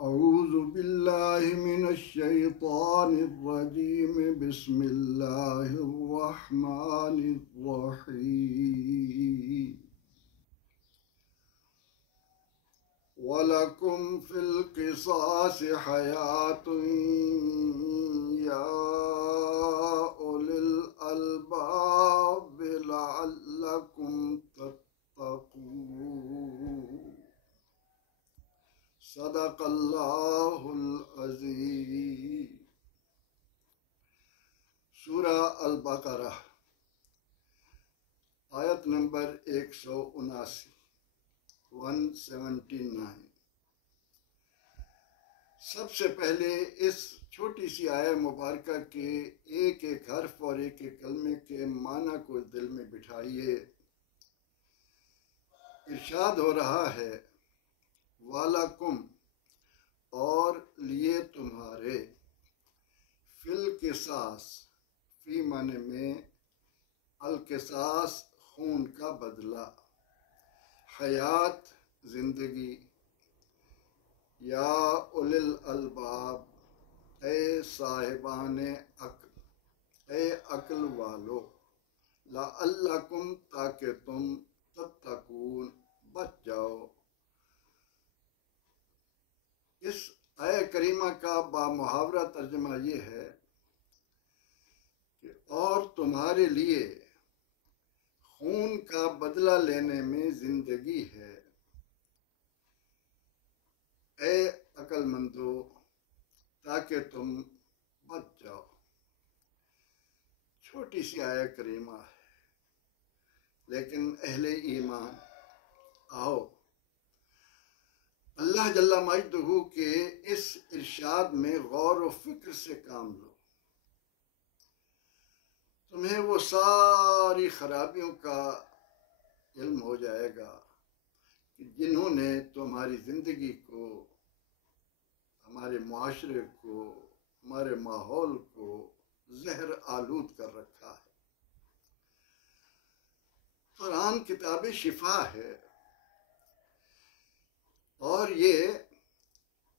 أعوذ بالله من الشيطان الرجيم بسم الله الرحمن الرحيم وَلَكُمْ فِي الْقِصَاصِ حَيَاةٌ يَا أُولِي الْأَلْبَابِ لَعَلَّكُمْ تَتَّقُونَ صدق اللہ العظیم۔ سورہ البقرہ آیت نمبر 179۔ سب سے پہلے اس چھوٹی سی آیت مبارکہ کے ایک ایک حرف اور ایک ایک کلمے کے معنی کو دل میں بٹھائیے۔ ارشاد ہو رہا ہے وَلَكُمْ اور لیے تمہارے، فی القصاص، فی معنی میں القصاص خون کا بدلہ، حیات زندگی، یا اولی الالباب اے صاحبان عقل، اے عقل والو، لعلکم تاکہ تم تتقون بچ جاؤ۔ اس آیہ کریمہ کا بامحاورہ ترجمہ یہ ہے کہ اور تمہارے لیے خون کا بدلہ لینے میں زندگی ہے، اے عقل مندو تاکہ تم بچ جاؤ۔ چھوٹی سی آیہ کریمہ ہے لیکن اہل ایمان آؤ اللہ جل مجدہ کے اس ارشاد میں غور و فکر سے کام لو۔ تمہیں وہ ساری خرابیوں کا علم ہو جائے گا کہ جنہوں نے تمہاری زندگی کو، ہمارے معاشرے کو، ہمارے ماحول کو زہر آلود کر رکھا ہے۔ قرآن کتاب شفا ہے اور یہ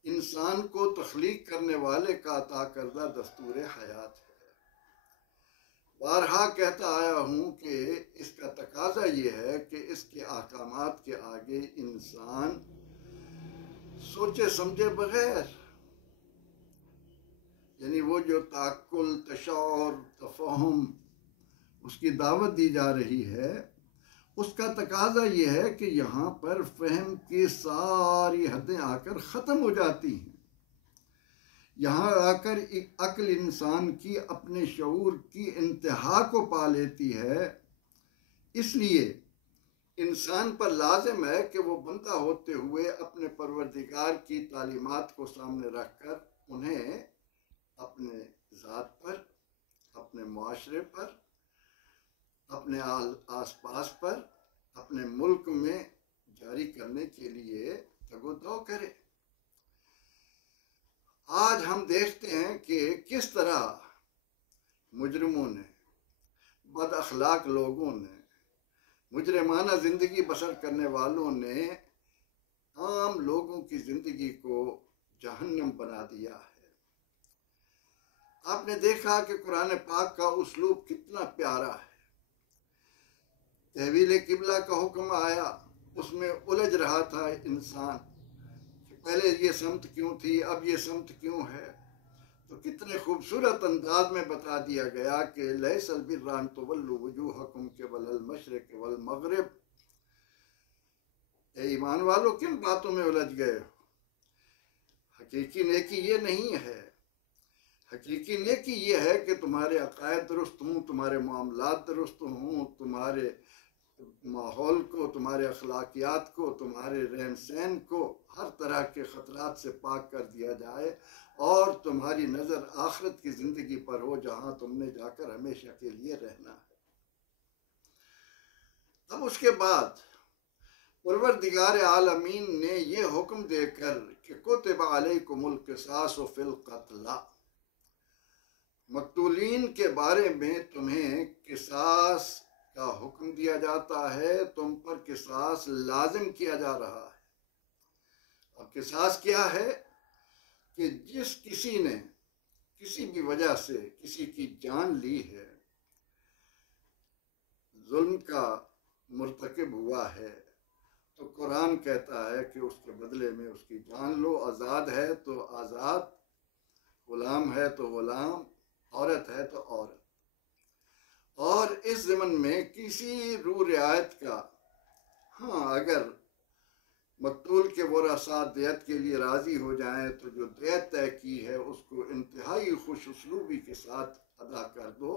انسان کو تخلیق کرنے والے کا عطا کردہ دستور حیات ہے۔ بارہا کہتا آیا ہوں کہ اس کا تقاضا یہ ہے کہ اس کے احکامات کے آگے انسان سوچے سمجھے بغیر، یعنی وہ جو تعقل، تشعر، تفہم اس کی دعوت دی جا رہی ہے، اس کا تقاضا یہ ہے کہ یہاں پر فہم کی ساری حدیں آ کر ختم ہو جاتی ہیں۔ یہاں آ کر ایک عقل انسان کی اپنے شعور کی انتہا کو پا لیتی ہے۔ اس لیے انسان پر لازم ہے کہ وہ بندہ ہوتے ہوئے اپنے پروردگار کی تعلیمات کو سامنے رکھ کر انہیں اپنے ذات پر، اپنے معاشرے پر، اپنے آس پاس پر، اپنے ملک میں جاری کرنے کے لیے تگ و دو کرے۔ آج ہم دیکھتے ہیں کہ کس طرح مجرموں نے، بد اخلاق لوگوں نے، مجرمانہ زندگی بسر کرنے والوں نے عام لوگوں کی زندگی کو جہنم بنا دیا ہے۔ آپ نے دیکھا کہ قرآن پاک کا اسلوب کتنا پیارا ہے۔ تحویل قبلہ کا حکم آیا، اس میں الجھ رہا تھا انسان کہ پہلے یہ سمت کیوں تھی، اب یہ سمت کیوں ہے، تو کتنے خوبصورت انداز میں بتا دیا گیا کہ لیس البر ان تولوا وجوہکم قبل المشرق والمغرب۔ اے ایمان والو، کن باتوں میں الجھ گئے ہو؟ حقیقی نیکی یہ نہیں ہے۔ حقیقی نیکی یہ ہے کہ تمہارے عقائد درست ہوں، تمہارے معاملات درست ہوں، تمہارے ماحول کو، تمہارے اخلاقیات کو، تمہارے رہن سہن کو ہر طرح کے خطرات سے پاک کر دیا جائے اور تمہاری نظر آخرت کی زندگی پر ہو جہاں تم نے جا کر ہمیشہ کے لیے رہنا ہے۔ اب اس کے بعد پروردگار عالمین نے یہ حکم دے کر کہ کتب علیکم القصاص فی القتلی، مقتولین کے بارے میں تمہیں قصاص کا حکم دیا جاتا ہے، تم پر قصاص لازم کیا جا رہا ہے۔ اب قصاص کیا ہے؟ کہ جس کسی نے کسی بھی وجہ سے کسی کی جان لی ہے، ظلم کا مرتکب ہوا ہے، تو قرآن کہتا ہے کہ اس کے بدلے میں اس کی جان لو۔ آزاد ہے تو آزاد، غلام ہے تو غلام، عورت ہے تو عورت۔ اور اس ضمن میں کسی رو رعایت کا، ہاں اگر مقتول کے ورثاء دیت کے لیے راضی ہو جائیں تو جو دیت طے کی ہے اس کو انتہائی خوش اسلوبی کے ساتھ ادا کر دو،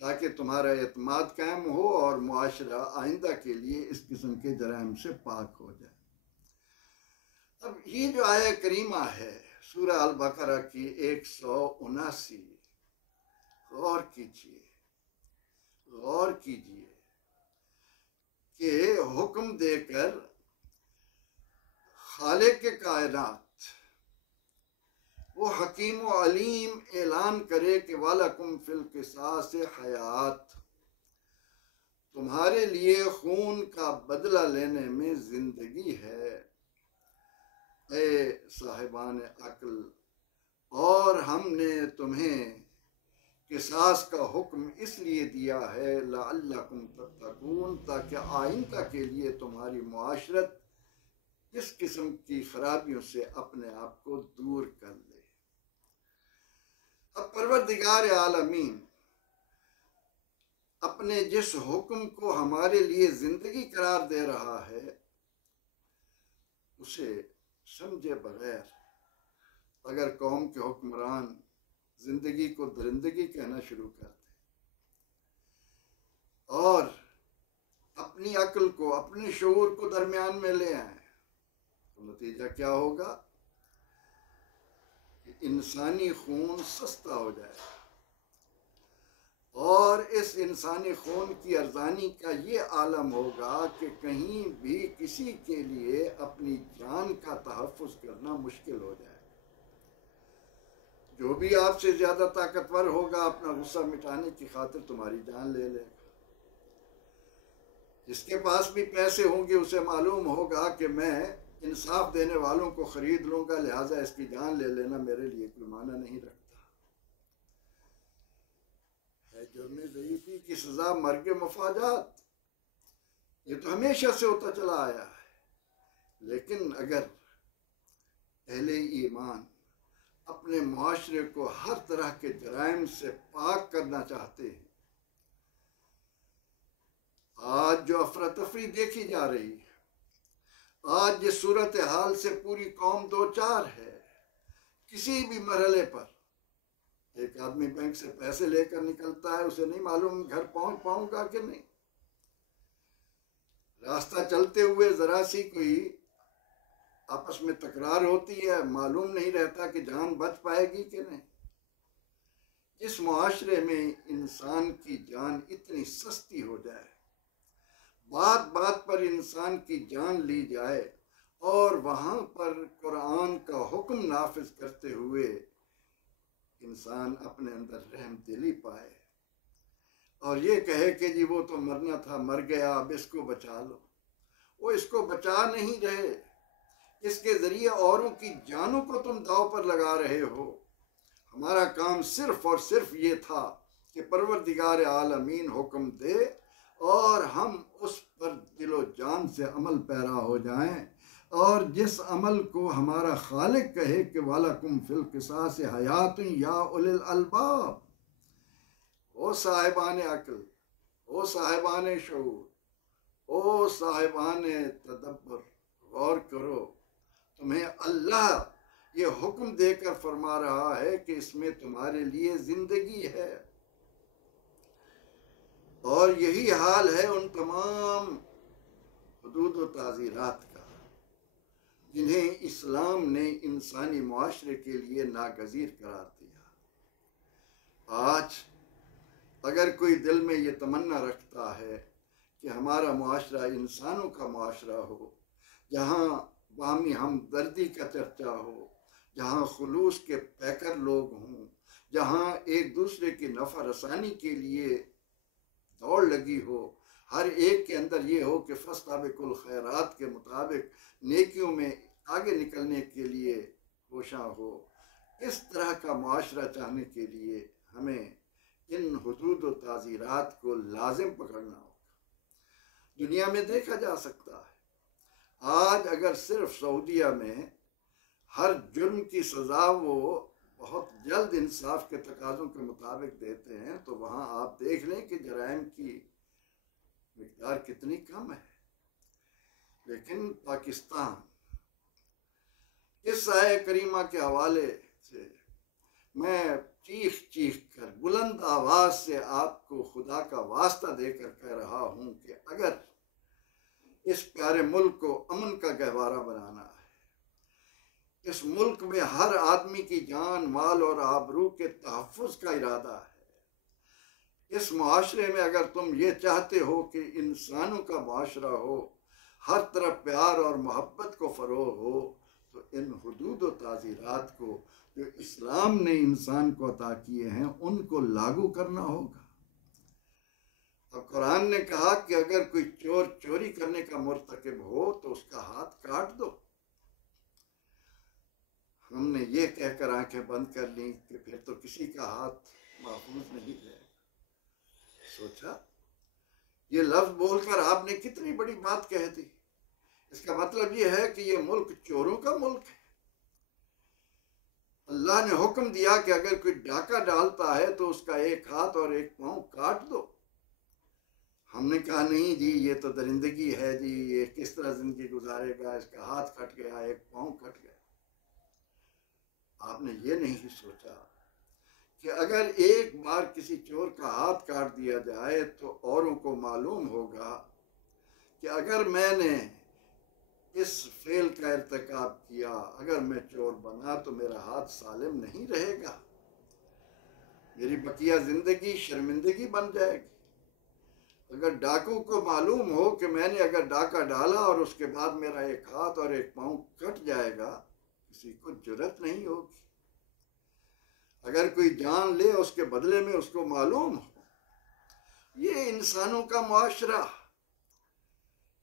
تاکہ تمہارا اعتماد قائم ہو اور معاشرہ آئندہ کے لیے اس قسم کے جرائم سے پاک ہو جائے۔ اب یہ جو آیہ کریمہ ہے سورہ البقرہ کی 179، غور کیجئے کہ حکم دے کر خالق کائنات وہ حکیم و علیم اعلان کرے کہ وَلَكُمْ فِي الْقِصَاصِ حیات، تمہارے لیے خون کا بدلہ لینے میں زندگی ہے اے صاحبان عقل، اور ہم نے تمہیں قصاص کا حکم اس لیے دیا ہے لعلکم تتقون، تاکہ آئندہ کے لیے تمہاری معاشرت اس قسم کی خرابیوں سے اپنے آپ کو دور کر لے۔ اب پروردگار عالمین اپنے جس حکم کو ہمارے لیے زندگی قرار دے رہا ہے اسے سمجھے بغیر اگر قوم کے حکمران زندگی کو درندگی کہنا شروع کر دیں اور اپنی عقل کو، اپنے شعور کو درمیان میں لے آئیں، تو نتیجہ کیا ہوگا کہ انسانی خون سستا ہو جائے گا، اور اس انسانی خون کی ارزانی کا یہ عالم ہوگا کہ کہیں بھی کسی کے لیے اپنی جان کا تحفظ کرنا مشکل ہو جائے۔ جو بھی آپ سے زیادہ طاقتور ہوگا اپنا غصہ مٹانے کی خاطر تمہاری جان لے لے گا۔ جس کے پاس بھی پیسے ہوں گے اسے معلوم ہوگا کہ میں انصاف دینے والوں کو خرید لوں گا، لہٰذا اس کی جان لے لینا میرے لیے کوئی معنی نہیں رکھتا۔ ہے جرم ضعیفی کی سزا مرگ مفاجات، یہ تو ہمیشہ سے ہوتا چلا آیا ہے، لیکن اگر اہل ایمان اپنے معاشرے کو ہر طرح کے جرائم سے پاک کرنا چاہتے ہیں، آج جو افراتفری دیکھی جا رہی ہے، آج جس صورتحال سے پوری قوم دوچار ہے، کسی بھی مرحلے پر ایک آدمی بینک سے پیسے لے کر نکلتا ہے، اسے نہیں معلوم گھر پہنچ پاؤں گا کہ نہیں، راستہ چلتے ہوئے ذرا سی کوئی آپس میں تکرار ہوتی ہے، معلوم نہیں رہتا کہ جان بچ پائے گی کہ نہیں۔ اس معاشرے میں انسان کی جان اتنی سستی ہو جائے، بات بات پر انسان کی جان لی جائے، اور وہاں پر قرآن کا حکم نافذ کرتے ہوئے انسان اپنے اندر رحم دلی پائے اور یہ کہے کہ جی وہ تو مرنا تھا، مر گیا، اب اس کو بچا لو۔ وہ اس کو بچا نہیں رہے، اس کے ذریعے اوروں کی جانوں کو تم داؤ پر لگا رہے ہو۔ ہمارا کام صرف اور صرف یہ تھا کہ پروردگار عالمین حکم دے اور ہم اس پر دل و جان سے عمل پیرا ہو جائیں، اور جس عمل کو ہمارا خالق کہے کہ وَلَكُمْ فِي الْقِصَاصِ حَيَاتٌ يَا أُولِي الْأَلْبَابِ، او صاحبان عقل، او صاحبان شعور، او صاحبان تدبر، غور کرو، تمہیں اللہ یہ حکم دے کر فرما رہا ہے کہ اس میں تمہارے لیے زندگی ہے۔ اور یہی حال ہے ان تمام حدود و تعزیرات کا جنہیں اسلام نے انسانی معاشرے کے لیے ناگزیر قرار دیا۔ آج اگر کوئی دل میں یہ تمنا رکھتا ہے کہ ہمارا معاشرہ انسانوں کا معاشرہ ہو، جہاں باہمی ہمدردی کا چرچا ہو، جہاں خلوص کے پیکر لوگ ہوں، جہاں ایک دوسرے کی نفع رسانی کے لیے دوڑ لگی ہو، ہر ایک کے اندر یہ ہو کہ فاستبقوا الخیرات کے مطابق نیکیوں میں آگے نکلنے کے لیے کوشاں ہو، اس طرح کا معاشرہ چاہنے کے لیے ہمیں ان حدود و تعزیرات کو لازم پکڑنا ہوگا۔ دنیا میں دیکھا جا سکتا ہے، آج اگر صرف سعودیہ میں ہر جرم کی سزا وہ بہت جلد انصاف کے تقاضوں کے مطابق دیتے ہیں، تو وہاں آپ دیکھ لیں کہ جرائم کی مقدار کتنی کم ہے۔ لیکن پاکستان اس آیہ کریمہ کے حوالے سے میں چیخ چیخ کر بلند آواز سے آپ کو خدا کا واسطہ دے کر کہہ رہا ہوں کہ اگر اس پیارے ملک کو امن کا گہوارہ بنانا ہے، اس ملک میں ہر آدمی کی جان، مال اور آبرو کے تحفظ کا ارادہ ہے، اس معاشرے میں اگر تم یہ چاہتے ہو کہ انسانوں کا معاشرہ ہو، ہر طرف پیار اور محبت کو فروغ ہو، تو ان حدود و تعزیرات کو جو اسلام نے انسان کو عطا کیے ہیں ان کو لاگو کرنا ہوگا۔ اب قرآن نے کہا کہ اگر کوئی چور چوری کرنے کا مرتکب ہو تو اس کا ہاتھ کاٹ دو۔ ہم نے یہ کہہ کر آنکھیں بند کر لیں کہ پھر تو کسی کا ہاتھ محفوظ نہیں رہے گا۔ سوچا یہ لفظ بول کر آپ نے کتنی بڑی بات کہہ دی۔ اس کا مطلب یہ ہے کہ یہ ملک چوروں کا ملک ہے۔ اللہ نے حکم دیا کہ اگر کوئی ڈاکہ ڈالتا ہے تو اس کا ایک ہاتھ اور ایک پاؤں کاٹ دو۔ ہم نے کہا نہیں جی، یہ تو درندگی ہے جی، یہ کس طرح زندگی گزارے گا، اس کا ہاتھ کٹ گیا، ایک پاؤں کٹ گیا۔ آپ نے یہ نہیں سوچا کہ اگر ایک بار کسی چور کا ہاتھ کاٹ دیا جائے تو اوروں کو معلوم ہوگا کہ اگر میں نے اس فعل کا ارتکاب کیا، اگر میں چور بنا تو میرا ہاتھ سالم نہیں رہے گا، میری بقیہ زندگی شرمندگی بن جائے گی۔ اگر ڈاکو کو معلوم ہو کہ میں نے اگر ڈاکہ ڈالا اور اس کے بعد میرا ایک ہاتھ اور ایک پاؤں کٹ جائے گا، کسی کو جرأت نہیں ہوگی۔ اگر کوئی جان لے اس کے بدلے میں اس کو معلوم ہو۔ یہ انسانوں کا معاشرہ،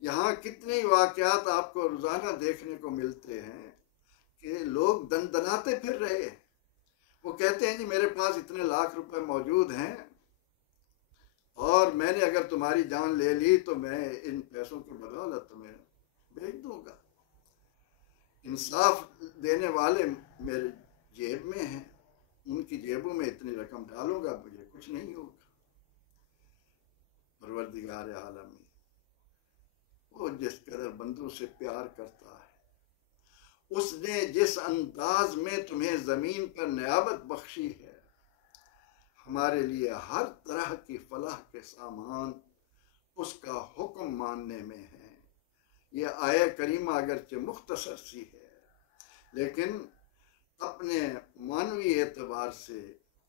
یہاں کتنے واقعات آپ کو روزانہ دیکھنے کو ملتے ہیں کہ لوگ دندناتے پھر رہے ہیں۔ وہ کہتے ہیں جی میرے پاس اتنے لاکھ روپے موجود ہیں اور میں نے اگر تمہاری جان لے لی تو میں ان پیسوں کی بدولت تمہیں بھیج دوں گا۔ انصاف دینے والے میرے جیب میں ہیں، ان کی جیبوں میں اتنی رقم ڈالوں گا، مجھے کچھ نہیں ہوگا۔ پروردگار عالمی وہ جس قدر بندوں سے پیار کرتا ہے، اس نے جس انداز میں تمہیں زمین پر نیابت بخشی ہے، ہمارے لیے ہر طرح کی فلاح کے سامان اس کا حکم ماننے میں ہے۔ یہ آیہ کریمہ اگرچہ مختصر سی ہے، لیکن اپنے معنوی اعتبار سے،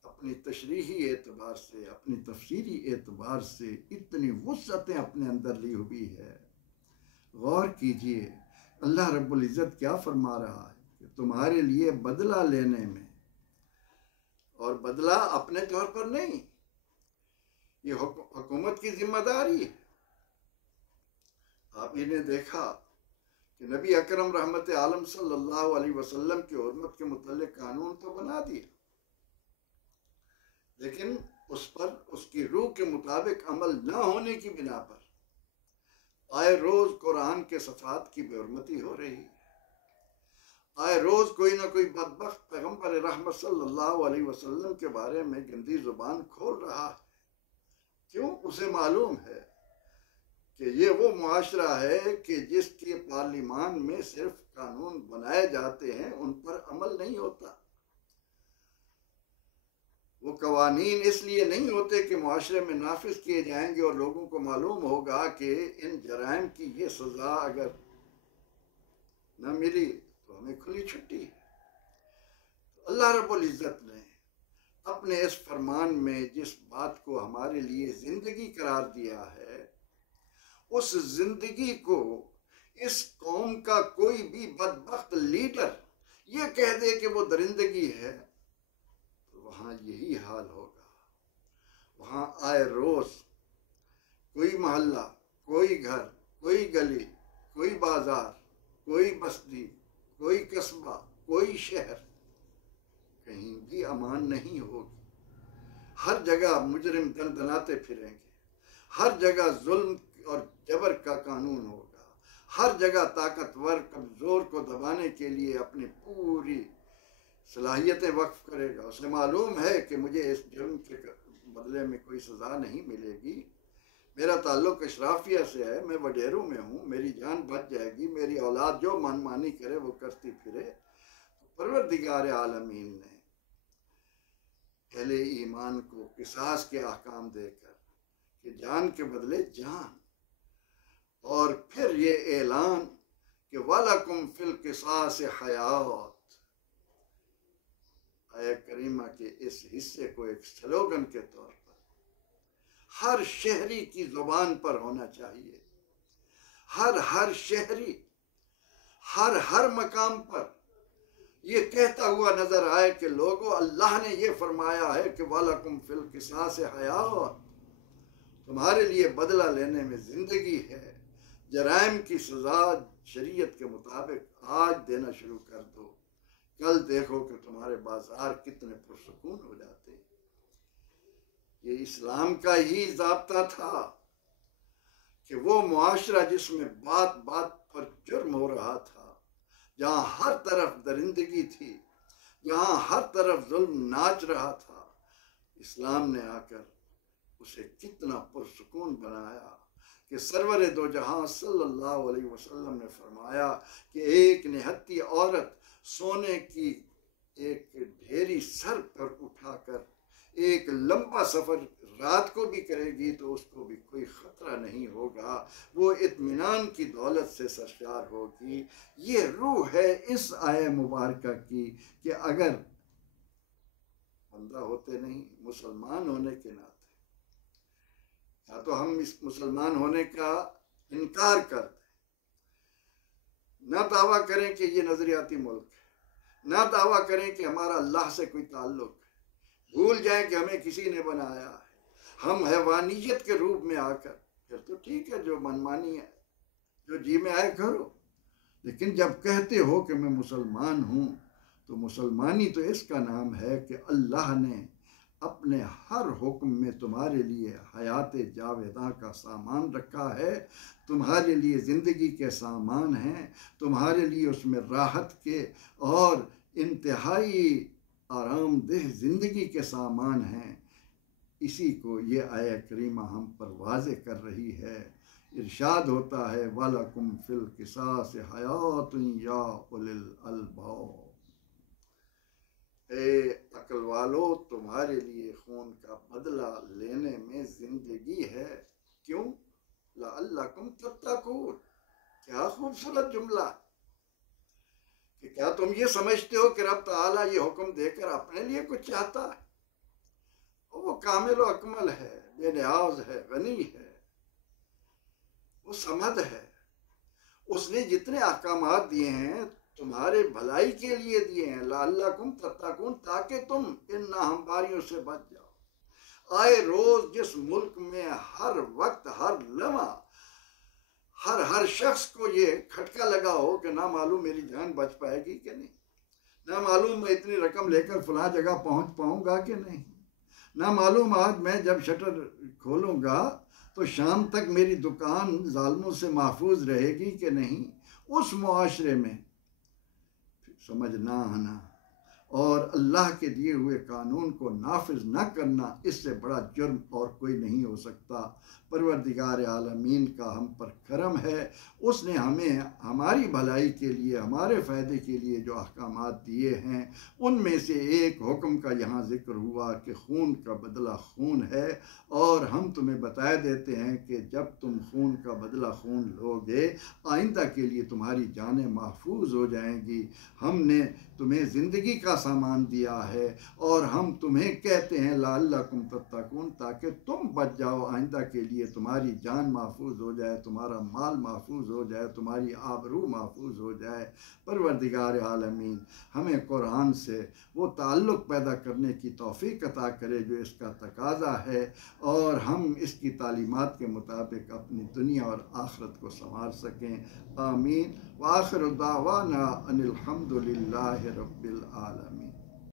اپنی تشریحی اعتبار سے، اپنی تفسیری اعتبار سے اتنی وسعتیں اپنے اندر لی ہوئی ہے۔ غور کیجئے اللہ رب العزت کیا فرما رہا ہے کہ تمہارے لیے بدلہ لینے میں، اور بدلہ اپنے طور پر نہیں، یہ حکومت کی ذمہ داری ہے۔ آپ ہی نے دیکھا کہ نبی اکرم رحمت عالم صلی اللہ علیہ وسلم کی حرمت کے متعلق قانون تو بنا دیا، لیکن اس پر اس کی روح کے مطابق عمل نہ ہونے کی بنا پر آئے روز قرآن کے صفحات کی بے حرمتی ہو رہی ہے۔ آئے روز کوئی نہ کوئی بدبخت پیغمبر رحمت صلی اللہ علیہ وسلم کے بارے میں گندی زبان کھول رہا ہے۔ کیوں؟ اسے معلوم ہے کہ یہ وہ معاشرہ ہے کہ جس کے پارلیمان میں صرف قانون بنائے جاتے ہیں، ان پر عمل نہیں ہوتا۔ وہ قوانین اس لیے نہیں ہوتے کہ معاشرے میں نافذ کیے جائیں گے اور لوگوں کو معلوم ہوگا کہ ان جرائم کی یہ سزا اگر نہ ملی تو ہمیں کھلی چھٹی ہے۔ اللہ رب العزت نے اپنے اس فرمان میں جس بات کو ہمارے لیے زندگی قرار دیا ہے، اس زندگی کو اس قوم کا کوئی بھی بدبخت لیڈر یہ کہہ دے کہ وہ درندگی ہے، تو وہاں یہی حال ہوگا۔ وہاں آئے روز کوئی محلہ، کوئی گھر، کوئی گلی، کوئی بازار، کوئی بستی، کوئی قصبہ، کوئی شہر کہیں بھی امان نہیں ہوگی، ہر جگہ مجرم دندناتے پھریں گے، ہر جگہ ظلم اور جبر کا قانون ہوگا، ہر جگہ طاقتور کمزور کو دبانے کے لیے اپنی پوری صلاحیتیں وقف کرے گا۔ اسے معلوم ہے کہ مجھے اس جرم کے بدلے میں کوئی سزا نہیں ملے گی، میرا تعلق اشرافیہ سے ہے، میں وڈیروں میں ہوں، میری جان بچ جائے گی، میری اولاد جو من مانی کرے وہ کرتی پھرے۔ پروردگار عالمین نے اہل ایمان کو قصاص کے احکام دے کر کہ جان کے بدلے جان، اور پھر یہ اعلان کہ وَلَكُمْ فِي الْقِصَاصِ حَيَاةٌ، آیت کریمہ کے اس حصے کو ایک سلوگن کے طور پر ہر شہری کی زبان پر ہونا چاہیے، ہر شہری ہر مقام پر یہ کہتا ہوا نظر آئے کہ لوگوں، اللہ نے یہ فرمایا ہے کہ وَلَكُمْ فِي الْقِصَاصِ حَيَاةٌ، تمہارے لیے بدلہ لینے میں زندگی ہے، جرائم کی سزا شریعت کے مطابق آج دینا شروع کر دو، کل دیکھو کہ تمہارے بازار کتنے پرسکون ہو جاتے۔ یہ اسلام کا ہی ضابطہ تھا کہ وہ معاشرہ جس میں بات بات پر جرم ہو رہا تھا، جہاں ہر طرف درندگی تھی، جہاں ہر طرف ظلم ناچ رہا تھا، اسلام نے آ کر اسے کتنا پرسکون بنایا کہ سرور دو جہاں صلی اللہ علیہ وسلم نے فرمایا کہ ایک نہتی عورت سونے کی ایک ڈھیری سر پر اٹھا کر ایک لمبا سفر رات کو بھی کرے گی تو اس کو بھی کوئی خطرہ نہیں ہوگا، وہ اطمینان کی دولت سے سرشار ہوگی۔ یہ روح ہے اس آیہ مبارکہ کی کہ اگر بندہ ہوتے نہیں، مسلمان ہونے کے ناطے یا تو ہم اس مسلمان ہونے کا انکار کرتے، نہ دعویٰ کریں کہ یہ نظریاتی ملک ہے، نہ دعویٰ کریں کہ ہمارا اللہ سے کوئی تعلق ہے، بھول جائیں کہ ہمیں کسی نے بنایا ہے، ہم حیوانیت کے روپ میں آ کر، پھر تو ٹھیک ہے، جو منمانی ہے، جو جی میں آئے کرو، لیکن جب کہتے ہو کہ میں مسلمان ہوں تو مسلمانی تو اس کا نام ہے کہ اللہ نے اپنے ہر حکم میں تمہارے لیے حیات جاویداں کا سامان رکھا ہے، تمہارے لیے زندگی کے سامان ہیں، تمہارے لیے اس میں راحت کے اور انتہائی آرام دہ زندگی کے سامان ہیں۔ اسی کو یہ آیہ کریمہ ہم پر واضح کر رہی ہے۔ ارشاد ہوتا ہے وَلَكُمْ فِي الْقِصَاصِ حَيَاةٌ يَا أُولِي الْأَلْبَابِ، اے عقل والو، تمہارے لیے خون کا بدلہ لینے میں زندگی ہے، کیوں؟ لَعَلَّكُمْ تَتَّقُونَ، کیا خوبصورت جملہ، کہ کیا تم یہ سمجھتے ہو کہ رب تعالیٰ یہ حکم دے کر اپنے لیے کچھ چاہتا ہے؟ وہ کامل و اکمل ہے، بے نیاز ہے، غنی ہے، وہ سمد ہے، اس نے جتنے احکامات دیے ہیں تمہارے بھلائی کے لیے دیے ہیں، لعلکم تتقون، تاکہ تم ان ناہمواریوں سے بچ جاؤ۔ آئے روز جس ملک میں ہر وقت، ہر لمحہ، ہر شخص کو یہ کھٹکا لگا ہو کہ نہ معلوم میری جان بچ پائے گی کہ نہیں، نہ معلوم میں اتنی رقم لے کر فلاں جگہ پہنچ پاؤں گا کہ نہیں، نہ معلوم آج میں جب شٹر کھولوں گا تو شام تک میری دکان ظالموں سے محفوظ رہے گی کہ نہیں، اس معاشرے میں سمجھ نہ آنا اور اللہ کے دیے ہوئے قانون کو نافذ نہ کرنا، اس سے بڑا جرم اور کوئی نہیں ہو سکتا۔ پروردگار عالمین کا ہم پر کرم ہے، اس نے ہمیں ہماری بھلائی کے لیے، ہمارے فائدے کے لیے جو احکامات دیے ہیں، ان میں سے ایک حکم کا یہاں ذکر ہوا کہ خون کا بدلہ خون ہے، اور ہم تمہیں بتائے دیتے ہیں کہ جب تم خون کا بدلہ خون لوگے، آئندہ کے لیے تمہاری جانیں محفوظ ہو جائیں گی۔ ہم نے تمہیں زندگی کا سامان دیا ہے اور ہم تمہیں کہتے ہیں لعلکم تتقون، تاکہ تم بچ جاؤ، آئندہ کے لیے تمہاری جان محفوظ ہو جائے، تمہارا مال محفوظ ہو جائے، تمہاری آبرو محفوظ ہو جائے۔ پروردگار عالمین ہمیں قرآن سے وہ تعلق پیدا کرنے کی توفیق عطا کرے جو اس کا تقاضا ہے، اور ہم اس کی تعلیمات کے مطابق اپنی دنیا اور آخرت کو سنوار سکیں۔ آمین۔ وآخر دعوانا ان الحمد للہ رب العالمین۔